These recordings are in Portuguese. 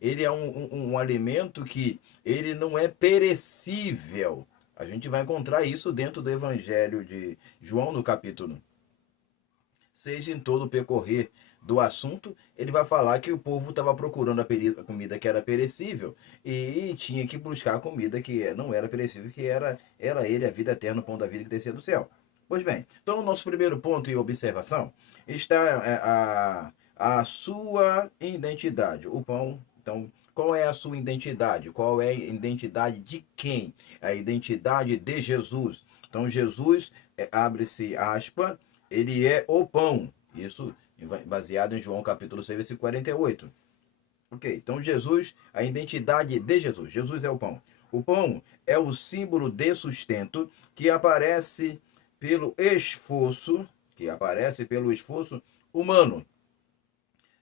ele é um alimento que ele não é perecível. A gente vai encontrar isso dentro do Evangelho de João, no capítulo 6, em todo o percorrer do assunto, ele vai falar que o povo estava procurando a comida que era perecível e tinha que buscar a comida que não era perecível, que era ele, a vida eterna, o pão da vida que descia do céu. Pois bem, então o nosso primeiro ponto e observação está a sua identidade. O pão, então, qual é a sua identidade? Qual é a identidade de quem? A identidade de Jesus. Então, Jesus, abre-se aspa, ele é o pão. Isso baseado em João capítulo 6, versículo 48. Ok, então Jesus, a identidade de Jesus. Jesus é o pão. O pão é o símbolo de sustento que aparece pelo esforço, humano.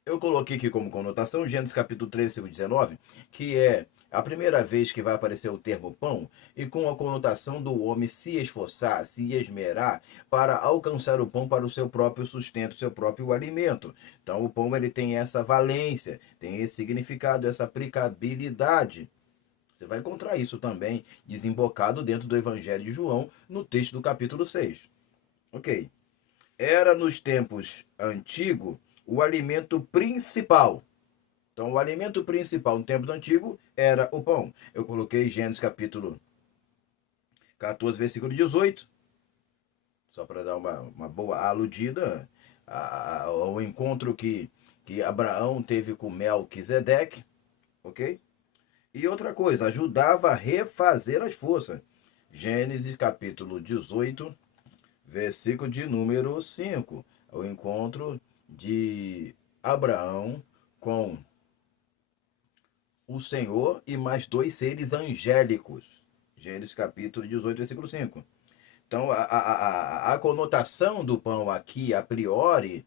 Eu coloquei aqui como conotação Gênesis capítulo 3, versículo 19, que é a primeira vez que vai aparecer o termo pão, e com a conotação do homem se esforçar, se esmerar para alcançar o pão para o seu próprio sustento, seu próprio alimento. Então o pão ele tem essa valência, tem esse significado, essa aplicabilidade. Você vai encontrar isso também desembocado dentro do Evangelho de João, no texto do capítulo 6. Ok. Era nos tempos antigos o alimento principal. Então, o alimento principal no tempo antigo era o pão. Eu coloquei Gênesis capítulo 14, versículo 18, só para dar uma boa aludida ao encontro que Abraão teve com Melquisedeque, ok? E outra coisa, ajudava a refazer as forças. Gênesis capítulo 18, versículo de número 5. O encontro de Abraão com o Senhor e mais dois seres angélicos. Gênesis capítulo 18, versículo 5. Então, a conotação do pão aqui, a priori,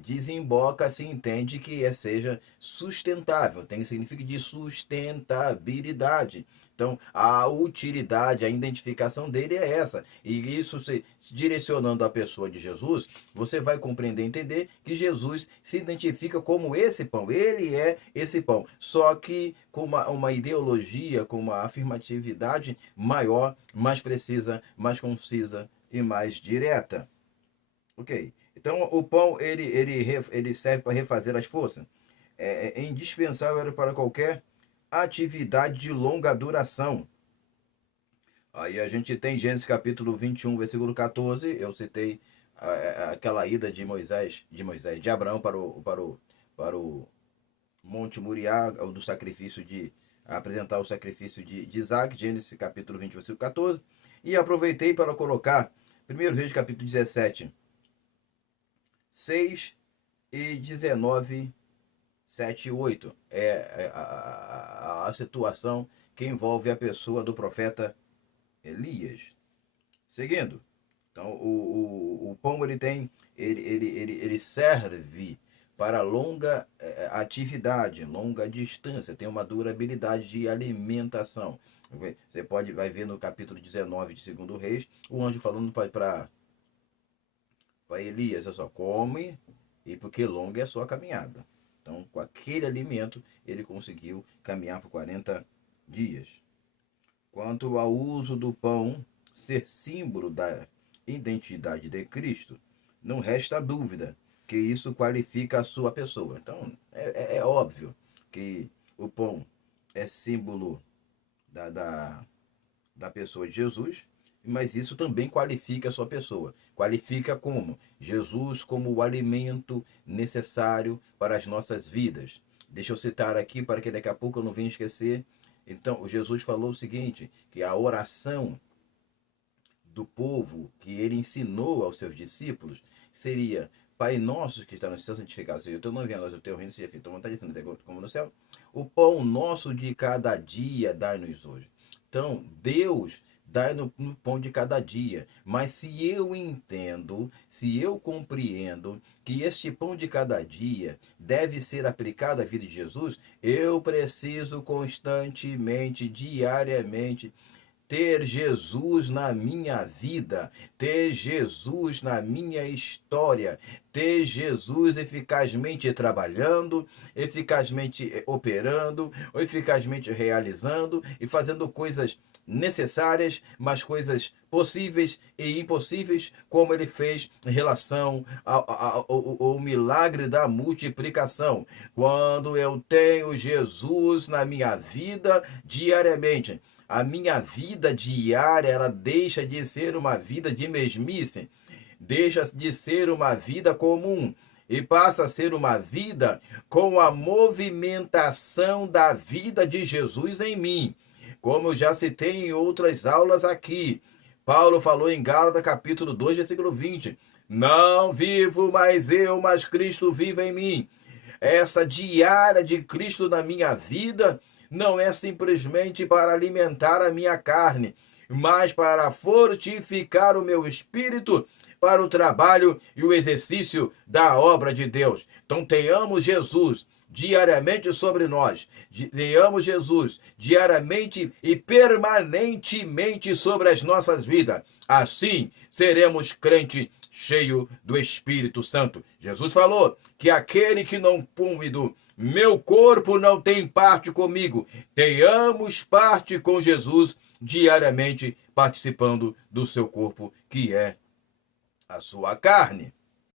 desemboca, se entende que seja sustentável, tem significado de sustentabilidade. Então, a utilidade, a identificação dele é essa. E isso, se direcionando a pessoa de Jesus, você vai compreender e entender que Jesus se identifica como esse pão. Ele é esse pão. Só que com uma ideologia, com uma afirmatividade maior, mais precisa, mais concisa e mais direta. Ok. Então, o pão, ele serve para refazer as forças. É indispensável para qualquer atividade de longa duração. Aí a gente tem Gênesis capítulo 21, versículo 14. Eu citei aquela ida de Abraão para o Monte Moriá, do sacrifício apresentar o sacrifício de Isaac, Gênesis capítulo 20, versículo 14. E aproveitei para colocar 1 Reis capítulo 17, 6 e 19, 7 e 8. A situação que envolve a pessoa do profeta Elias. Seguindo. Então, o pão ele serve para longa atividade, longa distância, tem uma durabilidade de alimentação. Você vai ver no capítulo 19 de 2 Reis, o anjo falando para Elias, só come e porque longa é a sua caminhada. Então, com aquele alimento, ele conseguiu caminhar por 40 dias. Quanto ao uso do pão ser símbolo da identidade de Cristo, não resta dúvida que isso qualifica a sua pessoa. Então, é óbvio que o pão é símbolo da pessoa de Jesus, mas isso também qualifica a sua pessoa. Qualifica como? Jesus como o alimento necessário para as nossas vidas. Deixa eu citar aqui para que daqui a pouco eu não venha esquecer. Então, Jesus falou o seguinte, que a oração do povo que ele ensinou aos seus discípulos seria: Pai nosso que está no céu, santificado seja o teu nome, venha a nós o teu reino, seja feita a vontade de Deus como no céu. O pão nosso de cada dia dai-nos hoje. Então, Deus dá no pão de cada dia. Mas se eu entendo, se eu compreendo que este pão de cada dia deve ser aplicado à vida de Jesus, eu preciso constantemente, diariamente, ter Jesus na minha vida, ter Jesus na minha história, ter Jesus eficazmente trabalhando, eficazmente operando, eficazmente realizando e fazendo coisas necessárias, mas coisas possíveis e impossíveis, como ele fez em relação ao milagre da multiplicação. Quando eu tenho Jesus na minha vida diariamente, a minha vida diária, ela deixa de ser uma vida de mesmice, deixa de ser uma vida comum e passa a ser uma vida com a movimentação da vida de Jesus em mim. Como eu já citei em outras aulas aqui, Paulo falou em Gálatas capítulo 2, versículo 20: não vivo mais eu, mas Cristo vive em mim. Essa diária de Cristo na minha vida não é simplesmente para alimentar a minha carne, mas para fortificar o meu espírito para o trabalho e o exercício da obra de Deus. Então tenhamos Jesus diariamente sobre nós, tenhamos Jesus diariamente e permanentemente sobre as nossas vidas. Assim seremos crente cheio do Espírito Santo. Jesus falou que aquele que não come do meu corpo não tem parte comigo. Tenhamos parte com Jesus diariamente, participando do seu corpo, que é a sua carne.